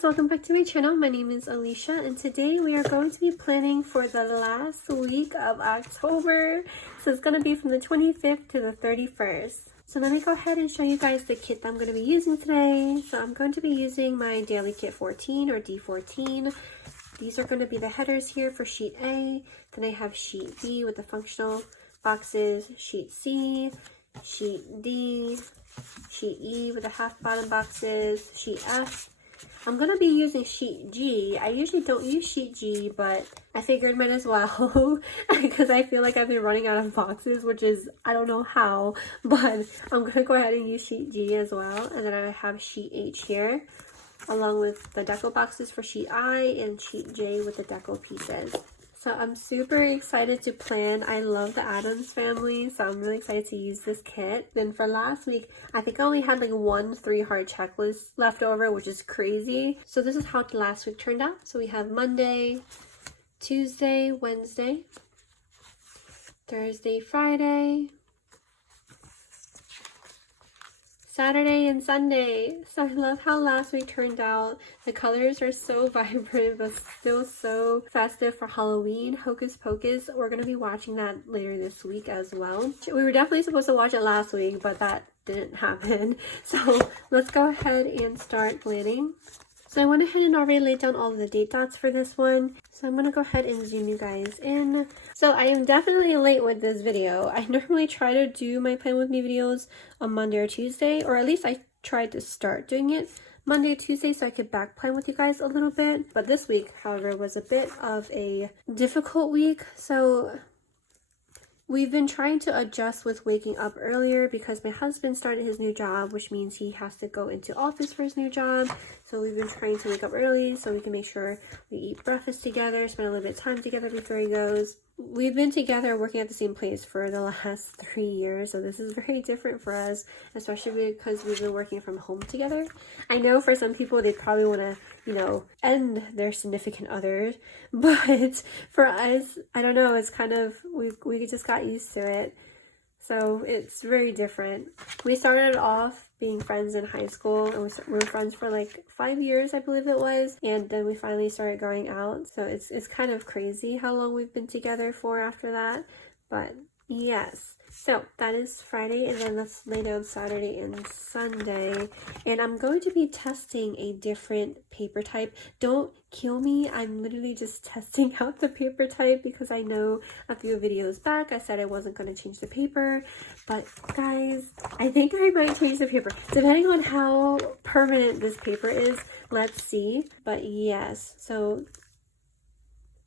guys, welcome back to my channel. My name is Alicia and today we are going to be planning for the last week of October. So it's going to be from the 25th to the 31st. So let me go ahead and show you guys the kit that I'm going to be using today. So I'm going to be using my Daily Kit 14 or D14. These are going to be the headers here for sheet A. Then I have sheet B with the functional boxes, sheet C, sheet D, sheet E with the half bottom boxes, sheet F. I'm going to be using sheet G. I usually don't use sheet G, but I figured might as well because I feel like I've been running out of boxes, which is, I don't know how, but I'm going to go ahead and use sheet G as well. And then I have sheet H here, along with the deco boxes for sheet I and sheet J with the deco pieces. So I'm super excited to plan. I love the Addams family, so I'm really excited to use this kit. Then for last week, I think I only had like one 3-heart checklist left over, which is crazy. So this is how last week turned out. So we have Monday, Tuesday, Wednesday, Thursday, Friday, Saturday, and Sunday. So I love how last week turned out. The colors are so vibrant but still so festive for Halloween. Hocus Pocus, we're going to be watching that later this week as well. We were definitely supposed to watch it last week, but that didn't happen. So let's go ahead and start planning. So I went ahead and already laid down all of the date dots for this one. So I'm going to go ahead and zoom you guys in. So I am definitely late with this video. I normally try to do my Plan With Me videos on Monday or Tuesday, or at least I tried to start doing it Monday or Tuesday so I could back plan with you guys a little bit. But this week, however, was a bit of a difficult week. So we've been trying to adjust with waking up earlier because my husband started his new job, which means he has to go into office for his new job. So we've been trying to wake up early so we can make sure we eat breakfast together, spend a little bit of time together before he goes. We've been together working at the same place for the last 3 years, so this is very different for us, especially because we've been working from home together. I know for some people they probably want to, end their significant others, but for us, I don't know, it's kind of, we just got used to it. So it's very different. We started off being friends in high school and we were friends for like 5 years, I believe it was. And then we finally started going out. So it's kind of crazy how long we've been together for after that. But yes. So that is Friday, and then let's lay down Saturday and Sunday. And I'm going to be testing a different paper type. Don't kill me. I'm literally just testing out the paper type because I know a few videos back I said I wasn't going to change the paper. But guys, I think I might change the paper. Depending on how permanent this paper is, let's see. But yes, so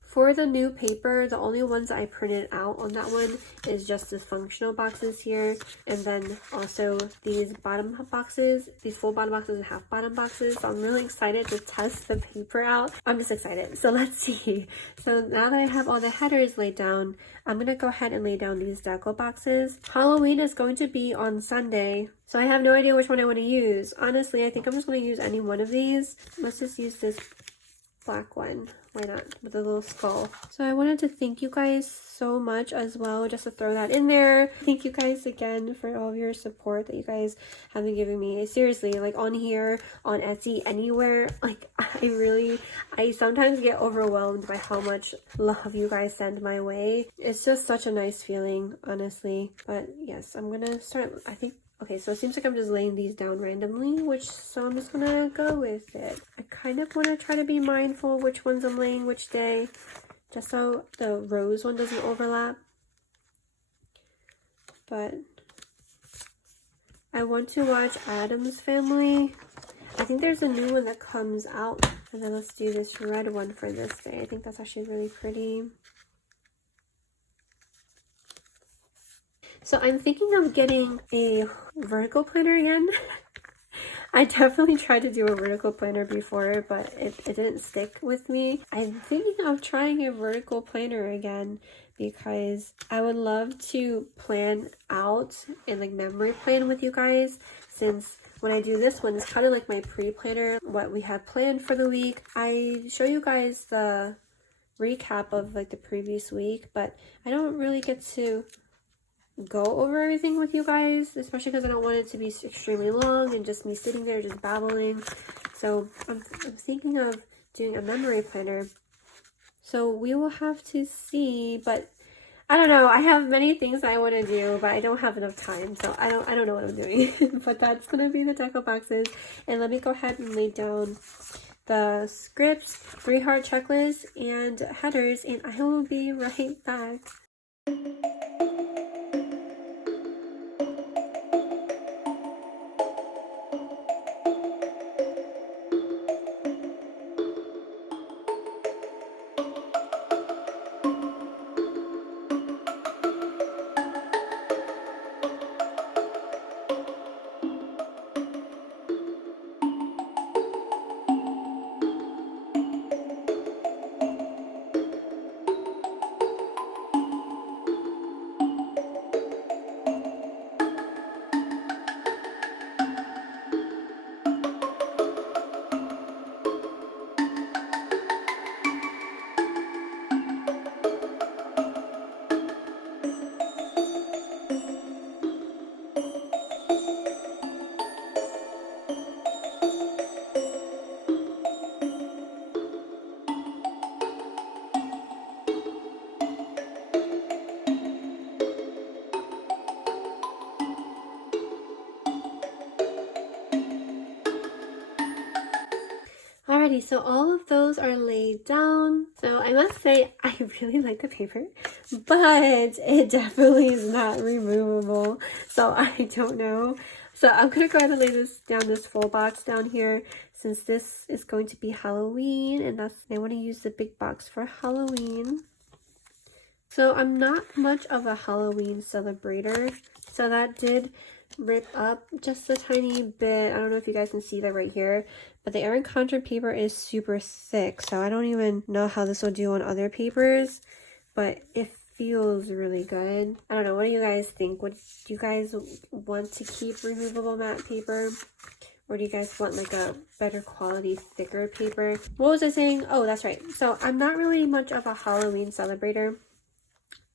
for the new paper, the only ones I printed out on that one is just the functional boxes here. And then also these bottom boxes, these full bottom boxes and half bottom boxes. So I'm really excited to test the paper out. I'm just excited. So let's see. So now that I have all the headers laid down, I'm going to go ahead and lay down these deco boxes. Halloween is going to be on Sunday, so I have no idea which one I want to use. Honestly, I think I'm just going to use any one of these. Let's just use this black one. Why not? With a little skull. So I wanted to thank you guys so much as well, just to throw that in there. Thank you guys again for all of your support that you guys have been giving me. Seriously, like on here, on Etsy, anywhere, like I sometimes get overwhelmed by how much love you guys send my way. It's just such a nice feeling, honestly. But yes, I'm gonna start, I think. Okay, so it seems like I'm just laying these down randomly, so I'm just gonna go with it. I kind of want to try to be mindful which ones I'm laying which day, just so the rose one doesn't overlap. But I want to watch Addams Family. I think there's a new one that comes out, and then let's do this red one for this day. I think that's actually really pretty. So I'm thinking of getting a vertical planner again. I definitely tried to do a vertical planner before, but it didn't stick with me. I'm thinking of trying a vertical planner again because I would love to plan out and like memory plan with you guys, since when I do this one, it's kind of like my pre-planner, what we have planned for the week. I show you guys the recap of like the previous week, but I don't really get to go over everything with you guys, especially because I don't want it to be extremely long and just me sitting there just babbling. So I'm thinking of doing a memory planner. So we will have to see, but I don't know. I have many things I want to do, but I don't have enough time, so I don't know what I'm doing. But that's gonna be the deco boxes, and let me go ahead and lay down the scripts, 3-heart checklist, and headers, and I will be right back. Alrighty, so all of those are laid down. So I must say, I really like the paper, but it definitely is not removable. So I don't know. So I'm gonna go ahead and lay this down, this full box down here, since this is going to be Halloween, and I want to use the big box for Halloween. So I'm not much of a Halloween celebrator, so that did rip up just a tiny bit. I don't know if you guys can see that right here, but the Erin Condren paper is super thick, so I don't even know how this will do on other papers, but it feels really good. I don't know, what do you guys think? Do you guys want to keep removable matte paper, or do you guys want like a better quality, thicker paper? What was I saying? Oh, that's right. So I'm not really much of a Halloween celebrator.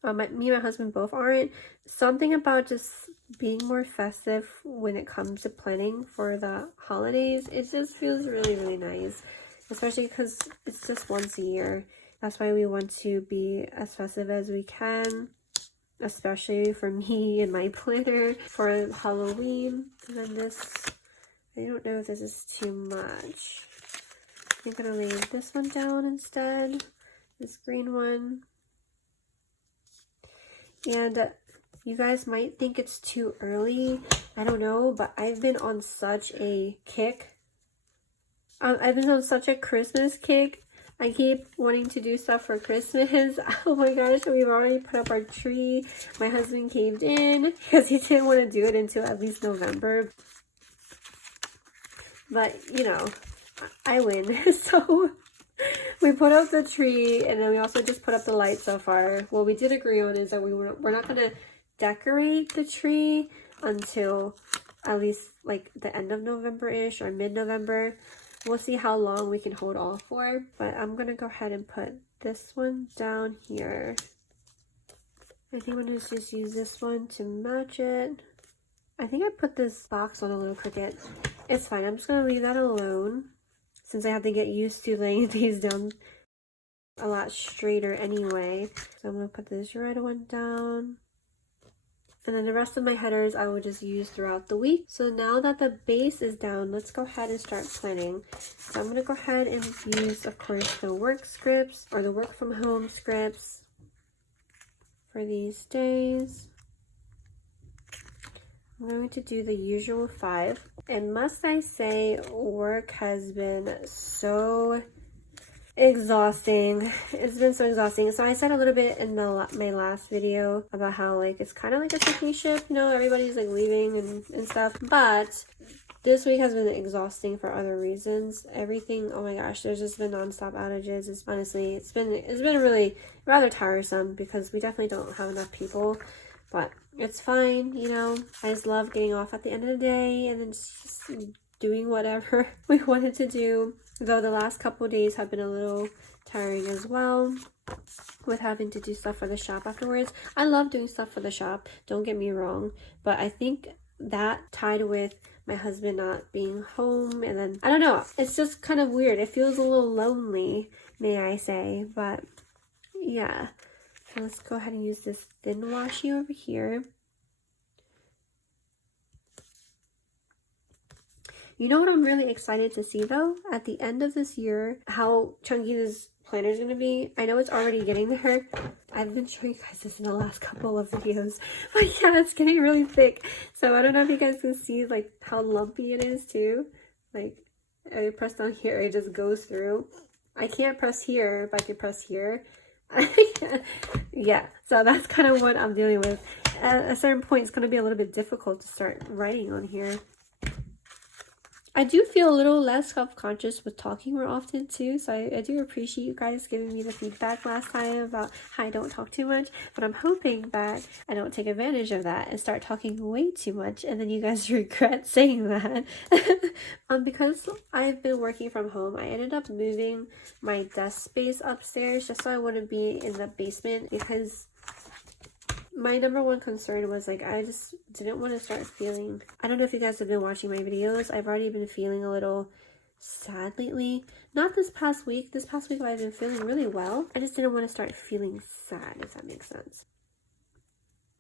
Me and my husband both aren't. Something about just being more festive when it comes to planning for the holidays, it just feels really, really nice, especially because it's just once a year. That's why we want to be as festive as we can, especially for me and my planner for Halloween. And then this, I don't know if this is too much. I'm gonna lay this one down instead, this green one. And you guys might think it's too early, I don't know, but I've been on such a kick. I've been on such a Christmas kick. I keep wanting to do stuff for Christmas. Oh my gosh, we've already put up our tree. My husband caved in because he didn't want to do it until at least November. But, you know, I win. So we put up the tree, and then we also just put up the lights so far. What we did agree on is that we're not going to decorate the tree until at least like the end of November-ish or mid-November. We'll see how long we can hold off for, but I'm going to go ahead and put this one down here. I think I'm going to just use this one to match it. I think I put this box on a little crooked. It's fine. I'm just going to leave that alone, since I have to get used to laying these down a lot straighter anyway. So I'm going to put this red one down. And then the rest of my headers I will just use throughout the week. So now that the base is down, let's go ahead and start planning. So I'm going to go ahead and use, of course, the work scripts or the work from home scripts for these days. I'm going to do the usual 5. And must I say, work has been so exhausting. It's been so exhausting. So I said a little bit in my last video about how like it's kind of like a sinking ship, you know, everybody's like leaving and stuff, but this week has been exhausting for other reasons. Everything, oh my gosh, there's just been non-stop outages. It's honestly, it's been really rather tiresome because we definitely don't have enough people, but it's fine, you know. I just love getting off at the end of the day and then just doing whatever we wanted to do. Though the last couple of days have been a little tiring as well with having to do stuff for the shop afterwards. I love doing stuff for the shop, don't get me wrong, but I think that tied with my husband not being home, and then I don't know, it's just kind of weird. It feels a little lonely, may I say, but yeah. So let's go ahead and use this thin washi over here. You know what I'm really excited to see though? At the end of this year, how chunky this planner is going to be. I know it's already getting there. I've been showing you guys this in the last couple of videos, but yeah, it's getting really thick. So I don't know if you guys can see like how lumpy it is too. Like I press down here, it just goes through. I can't press here, but I can press here. Yeah, so that's kind of what I'm dealing with. At a certain point, it's going to be a little bit difficult to start writing on here. I do feel a little less self-conscious with talking more often too, so I do appreciate you guys giving me the feedback last time about how I don't talk too much, but I'm hoping that I don't take advantage of that and start talking way too much and then you guys regret saying that. Because I've been working from home, I ended up moving my desk space upstairs just so I wouldn't be in the basement, because my number one concern was like I just didn't want to start feeling, I don't know if you guys have been watching my videos, I've already been feeling a little sad lately. Not this past week. This past week I've been feeling really well. I just didn't want to start feeling sad, if that makes sense.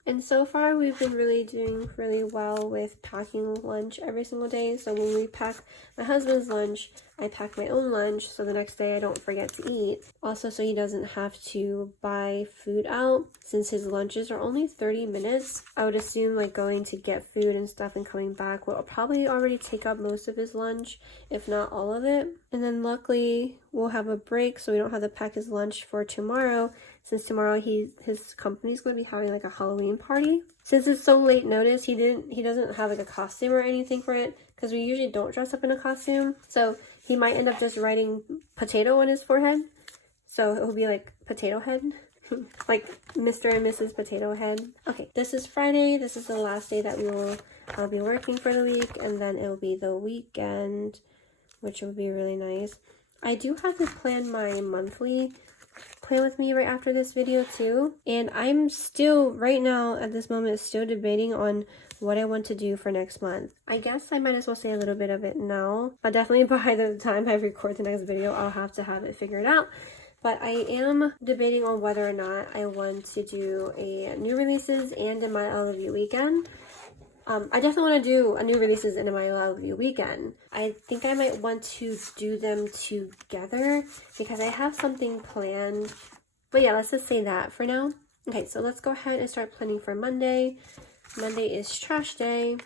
And so far we've been really doing really well with packing lunch every single day. So when we pack my husband's lunch, I pack my own lunch so the next day I don't forget to eat. Also, so he doesn't have to buy food out. Since his lunches are only 30 minutes, I would assume like going to get food and stuff and coming back will probably already take up most of his lunch, if not all of it. And then luckily we'll have a break so we don't have to pack his lunch for tomorrow, since tomorrow his company's going to be having like a Halloween party. Since it's so late notice, he doesn't have like a costume or anything for it, because we usually don't dress up in a costume. So he might end up just writing potato on his forehead. So it will be like Potato Head. Like Mr. and Mrs. Potato Head. Okay, this is Friday. This is the last day that I'll be working for the week, and then it will be the weekend, which will be really nice. I do have to plan my monthly plan with me right after this video too, and I'm still right now at this moment still debating on what I want to do for next month. I guess I might as well say a little bit of it now, but definitely by the time I record the next video I'll have to have it figured out. But I am debating on whether or not I want to do a new releases and a myOliveBlue weekend. I definitely want to do a new releases and a myOliveBlue weekend. I think I might want to do them together because I have something planned. But yeah, let's just say that for now. Okay, so let's go ahead and start planning for Monday. Monday is trash day.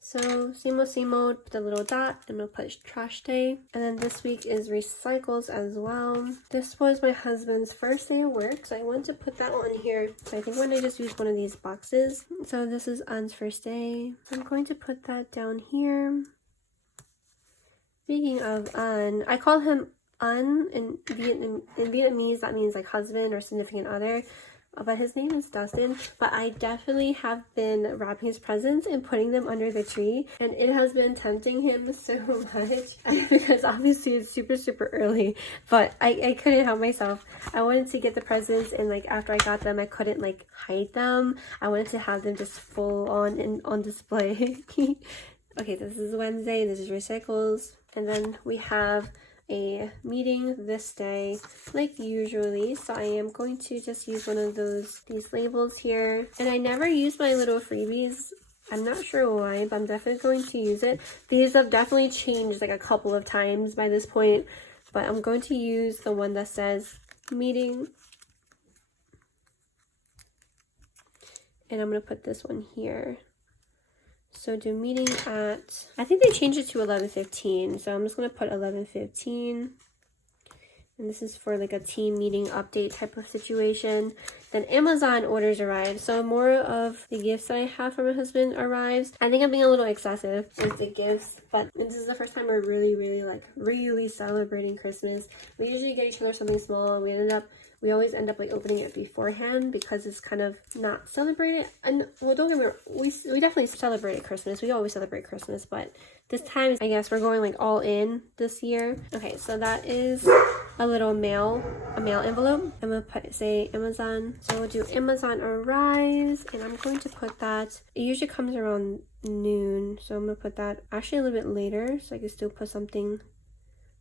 So same old, put the little dot, I'm gonna put trash day. And then this week is recycles as well. This was my husband's first day of work, so I want to put that on here. So I think I'm gonna just use one of these boxes. So this is Un's first day. I'm going to put that down here. Speaking of Un, I call him Un in Vietnamese. That means like husband or significant other. But his name is Dustin. But I definitely have been wrapping his presents and putting them under the tree, and it has been tempting him so much because obviously it's super early, but I couldn't help myself. I wanted to get the presents, and like after I got them I couldn't like hide them. I wanted to have them just full on and on display. Okay, this is Wednesday, this is recycles, and then we have a meeting this day like usually, so I am going to just use one of these labels here. And I never use my little freebies, I'm not sure why, but I'm definitely going to use it. These have definitely changed like a couple of times by this point, but I'm going to use the one that says meeting, and I'm going to put this one here. So do meeting at, I think they changed it to 11:15, so I'm just going to put 11:15. And this is for like a team meeting update type of situation. Then Amazon orders arrive, so more of the gifts that I have for my husband arrives. I think I'm being a little excessive with the gifts, but this is the first time we're really celebrating Christmas. We usually get each other something small. We always end up like opening it beforehand because it's kind of not celebrated. And well, don't get me wrong, we definitely celebrate Christmas. We always celebrate Christmas, but this time, I guess we're going like all in this year. Okay, so that is a little mail envelope. I'm gonna say Amazon. So we'll do Amazon Arise, and I'm going to put that, it usually comes around noon, so I'm gonna put that actually a little bit later so I can still put something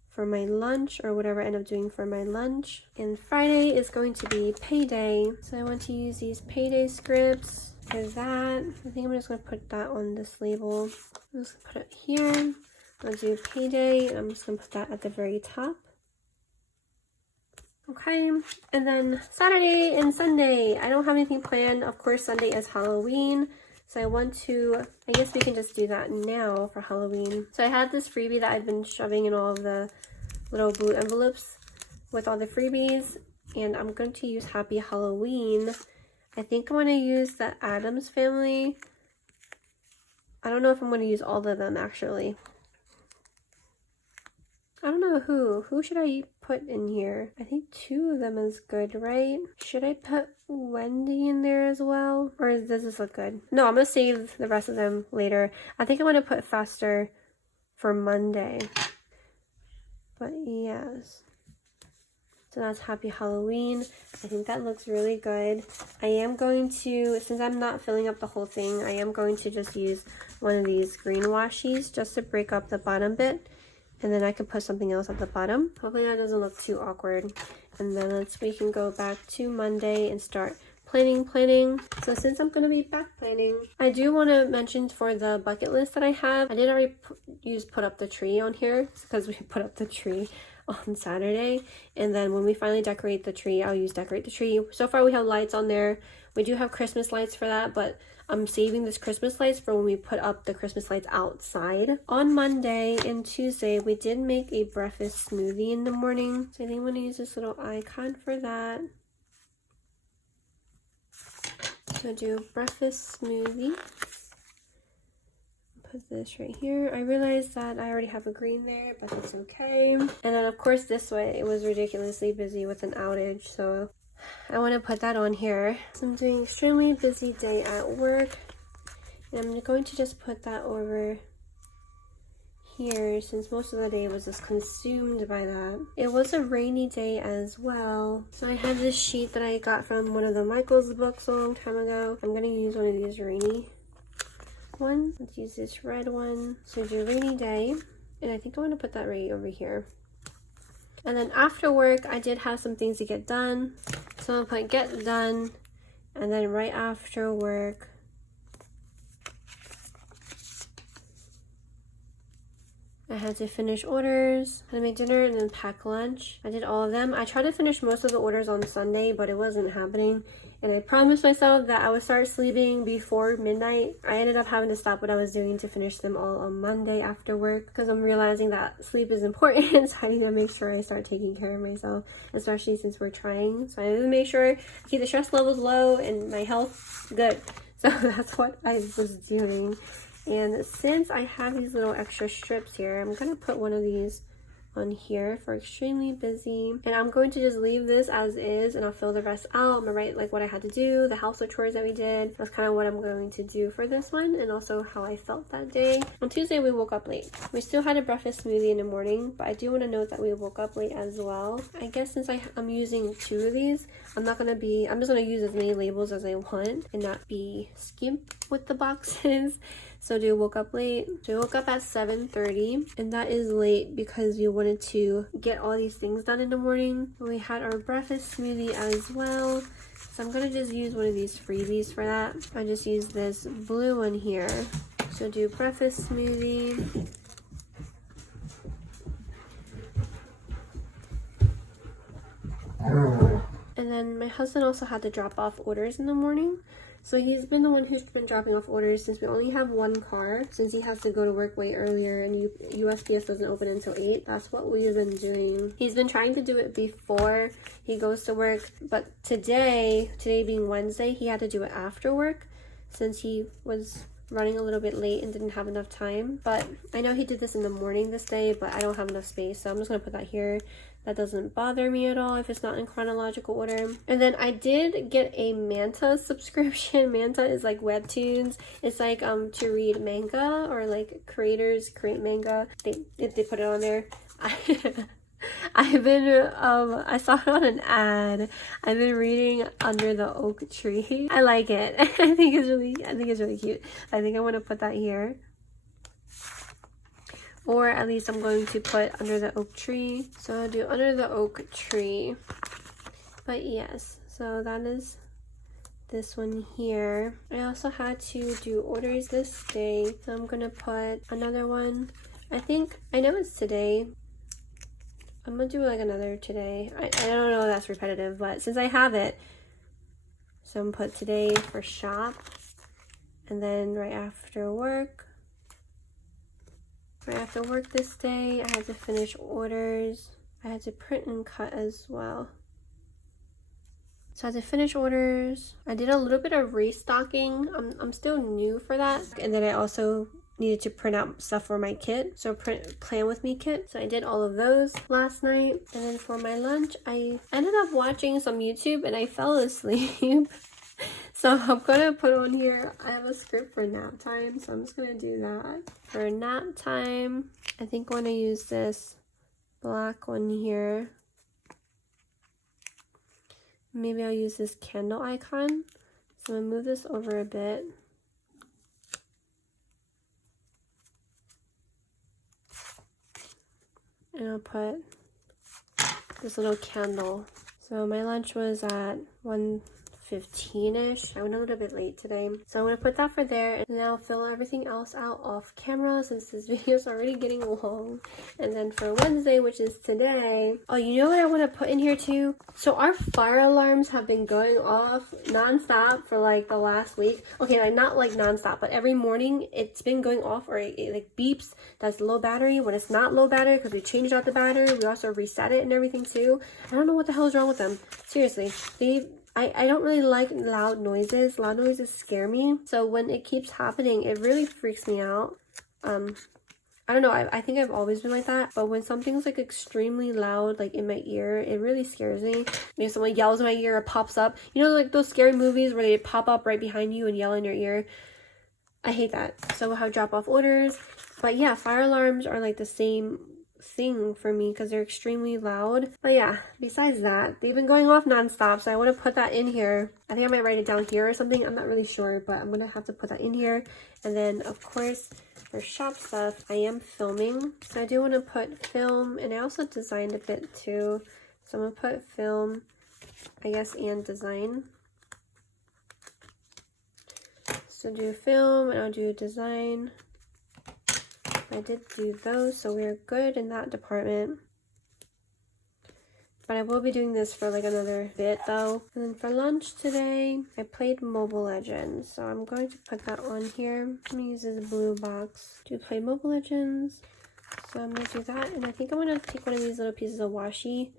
for my lunch or whatever I end up doing for my lunch. And Friday is going to be payday, so I want to use these payday scripts for that. I think I'm just gonna put that on this label. I'm just gonna put it here. I'll do payday, and I'm just gonna put that at the very top. Okay, and then Saturday and Sunday, I don't have anything planned. Of course, Sunday is Halloween, so I guess we can just do that now for Halloween. So I had this freebie that I've been shoving in all of the little blue envelopes with all the freebies, and I'm going to use Happy Halloween. I think I'm going to use the Addams Family. I don't know if I'm going to use all of them, actually. I don't know who should I put in here? I think 2 of them is good, right? Should I put Wendy in there as well? Or does this look good? No, I'm gonna save the rest of them later. I think I'm gonna put Faster for Monday. But yes. So that's Happy Halloween. I think that looks really good. I am going to, since I'm not filling up the whole thing, I am going to just use one of these green washies just to break up the bottom bit. And then I can put something else at the bottom. Hopefully that doesn't look too awkward. And then we can go back to Monday and start planning. So since I'm going to be back planning, I do want to mention for the bucket list that I have, I did already put up the tree on here because we put up the tree on Saturday. And then when we finally decorate the tree, I'll use decorate the tree. So far we have lights on there. We do have Christmas lights for that, but I'm saving this Christmas lights for when we put up the Christmas lights outside. On Monday and Tuesday, we did make a breakfast smoothie in the morning. So I think I'm going to use this little icon for that. So do breakfast smoothie. Put this right here. I realized that I already have a green there, but it's okay. And then of course this way, it was ridiculously busy with an outage, so I want to put that on here. So I'm doing extremely busy day at work, and I'm going to just put that over here since most of the day was just consumed by that. It was a rainy day as well, so I have this sheet that I got from one of the Michaels books a long time ago. I'm going to use one of these rainy ones. Let's use this red one. So do rainy day, and I think I want to put that right over here. And then after work, I did have some things to get done. So I'm gonna put get done, and then right after work, I had to finish orders, had to make dinner, and then pack lunch. I did all of them. I tried to finish most of the orders on Sunday, but it wasn't happening. And I promised myself that I would start sleeping before midnight. I ended up having to stop what I was doing to finish them all on Monday after work because I'm realizing that sleep is important. So I need to make sure I start taking care of myself, especially since we're trying. So I need to make sure I keep the stress levels low and my health good. So that's what I was doing. And since I have these little extra strips here, I'm going to put one of these on here for extremely busy, and I'm going to just leave this as is, and I'll fill the rest out. I'm gonna write like what I had to do, the household chores that we did. That's kind of what I'm going to do for this one, and also how I felt that day. On Tuesday we woke up late. We still had a breakfast smoothie in the morning, but I do want to note that we woke up late as well. I guess since I'm using 2 of these, I'm just gonna use as many labels as I want and not be skimp with the boxes. So we woke up late. So we woke up at 7:30, and that is late because we wanted to get all these things done in the morning. We had our breakfast smoothie as well. So I'm gonna just use one of these freebies for that. I just use this blue one here. So do breakfast smoothie. And then my husband also had to drop off orders in the morning. So he's been the one who's been dropping off orders since we only have 1 car. Since he has to go to work way earlier and USPS doesn't open until 8. That's what we've been doing. He's been trying to do it before he goes to work. But today being Wednesday, he had to do it after work since he was running a little bit late and didn't have enough time. But I know he did this in the morning this day, but I don't have enough space, so I'm just gonna put that here. That doesn't bother me at all if it's not in chronological order. And then I did get a Manta subscription. Manta is like webtoons. It's like to read manga, or like creators create manga. They put it on there. I've been I saw it on an ad. I've been reading Under the Oak Tree. I like it. I think it's really cute. I think I want to put that here. Or at least I'm going to put Under the Oak Tree. So I'll do Under the Oak Tree. But yes, so that is this one here. I also had to do orders this day. So I'm gonna put another one. I know it's today. I'm gonna do like another today. I don't know if that's repetitive, but since I have it, so I'm gonna put today for shop. And then right after work this day, I had to finish orders. I had to print and cut as well. So I had to finish orders. I did a little bit of restocking. I'm still new for that. And then I also needed to print out stuff for my kit. So plan with me kit. So I did all of those last night. And then for my lunch, I ended up watching some YouTube and I fell asleep. So I'm gonna put on here, I have a script for nap time, so I'm just gonna do that. For nap time, I think I'm gonna use this black one here. Maybe I'll use this candle icon. So I'm gonna move this over a bit. And I'll put this little candle. So my lunch was at 1:15-ish. I went a little bit late today. So I'm going to put that for there, and then I'll fill everything else out off camera since this video is already getting long. And then for Wednesday, which is today, oh, you know what I want to put in here too? So our fire alarms have been going off non-stop for like the last week. Okay, like not like non-stop, but every morning it's been going off, or it like beeps. That's low battery. When it's not low battery, because we changed out the battery, we also reset it and everything too. I don't know what the hell is wrong with them. Seriously, I don't really like loud noises. Loud noises scare me. So when it keeps happening, it really freaks me out. I don't know. I think I've always been like that. But when something's like extremely loud, like in my ear, it really scares me. Maybe someone yells in my ear or pops up. You know, like those scary movies where they pop up right behind you and yell in your ear. I hate that. So we'll have drop off orders. But yeah, fire alarms are like the same thing for me because they're extremely loud. But yeah, besides that, they've been going off non-stop, so I want to put that in here. I think I might write it down here or something. I'm not really sure, but I'm gonna have to put that in here. And then of course for shop stuff, I am filming, so I do want to put film, and I also designed a bit too, so I'm gonna put film, I guess, and design. So do film and I'll do design. I did do those, so we're good in that department. But I will be doing this for like another bit though. And then for lunch today, I played Mobile Legends. So I'm going to put that on here. I'm gonna use this blue box to play Mobile Legends. So I'm gonna do that. And I think I'm gonna take one of these little pieces of washi.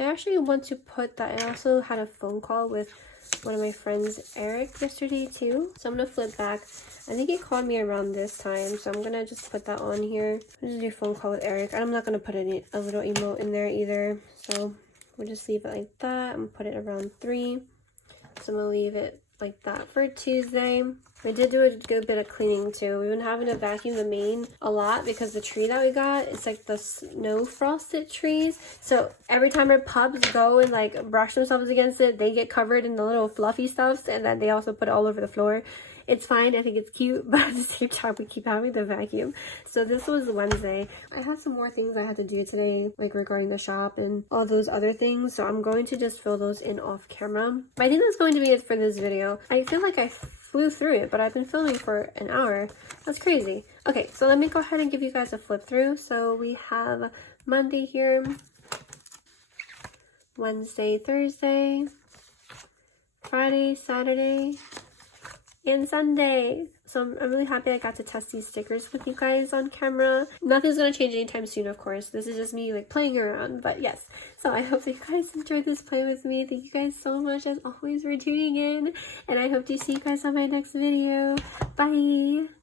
I actually want to put that. I also had a phone call with one of my friends, Eric, yesterday too. So I'm gonna flip back. I think he called me around this time, so I'm gonna just put that on here. I'm just do a phone call with Eric. I'm not gonna put a little emote in there either. So we'll just leave it like that. I'm gonna put it around 3. So I'm gonna leave it like that for Tuesday. We did do a good bit of cleaning too. We've been having to vacuum the main a lot because the tree that we got, it's like the snow frosted trees. So every time our pups go and like brush themselves against it, they get covered in the little fluffy stuffs, and then they also put it all over the floor. It's fine, I think it's cute, but at the same time we keep having to vacuum. So this was Wednesday. I had some more things I had to do today, like regarding the shop and all those other things, so I'm going to just fill those in off camera. But I think that's going to be it for this video. I feel like I flew through it, but I've been filming for an hour. That's crazy. Okay, so let me go ahead and give you guys a flip through. So we have Monday here, Wednesday, Thursday, Friday, Saturday, and Sunday. So I'm really happy I got to test these stickers with you guys on camera. Nothing's gonna change anytime soon, of course. This is just me like playing around, but yes. So I hope that you guys enjoyed this play with me. Thank you guys so much as always for tuning in, and I hope to see you guys on my next video. Bye!